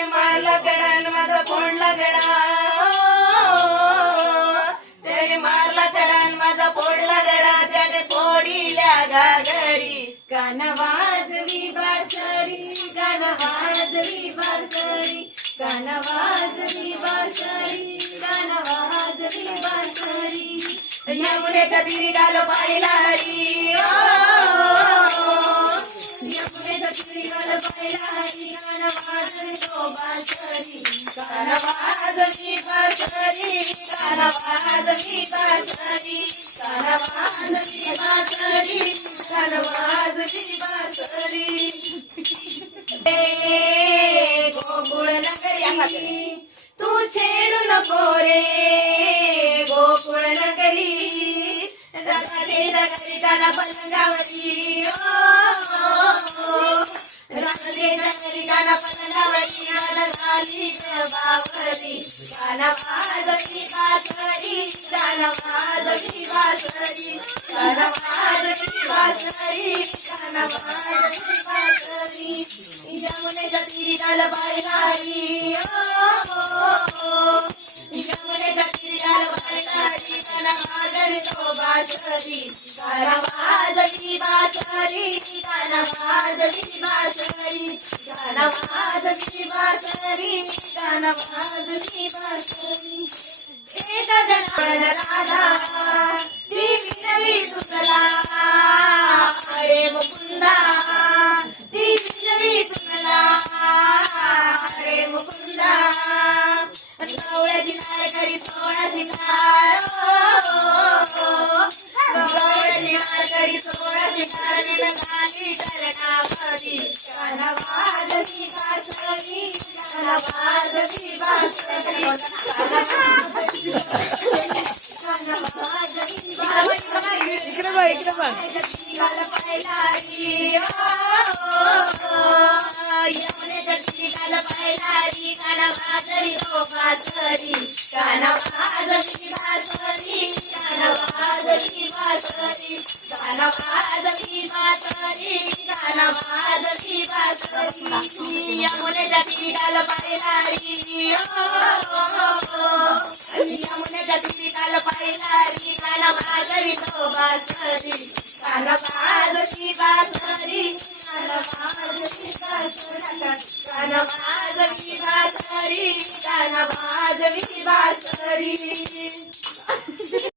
त्याने मारला गडा माझा फोडला गडा त्याने मारला गडा माझा फोडला गडा त्याने फोडिल्या घागरी गाण वाजवी बासरी गाण वाजवी बासरी गाण वाजवी बासरी गाण वाजवी बासरी यमुनेच्या तिरी गाल पाहिला हरी यमुनेच्या तिरी गाल पाहिला हरी गाण वाजवी तो बासरी गाण वाजवी बासरी गाण वाजवी बासरी गाण वाजवी बासरी गाण वाजवी बासरी गोकुळ नगरी तू छेडू नको रे गोकुळ नगरी राधादेवीच्या घरी गाणं पलंगावरी राधादेवीच्या घरी गाणं पलंगावरी गाणं झाली बावरी गाणं वाजवी बासरी गाणं वाजवी बासरी गाणं वाजवी बासरी गाणं वाजवी बासरी यमुनेच्या तिरी गाल पाहिलारी यमुनेच्या तिरी गाल पाहिलारी गाणं वाजवी तो बासरी गाणं वाजवी बासरी गाणं वाजवी बासरी गाणं वाजवी बासरी गाणं वाजवी बासरी एका जनावर राधा ती विनवी तुझला अरे मुकुंदा ती विनवी तुझला अरे मुकुंदा गवळ्याची नाळ करी सोळा शिकार गवळ्याची नाळ करी सोळा शिकार गाली करणावरी गाणं वाजवी बासरी गाणं वाजवी बासरी इकडे बघ इकडे बघ यमुनेच्या तिरी गाल पाहिलारी गाणं वाजवी तो बासरी गाणं वाजवी बासरी गाणं वाजवी बासरी गाणं वाजवी बासरी गाणं वाजवी बासरी यमुनेच्या तिरी गाल पाहिलारी यमुनेच्या तिरी गाल पाहिलारी गाणं वाजवी तो बासरी गाणं वाजवी बासरी गाणं वाजवी बासरी गाणं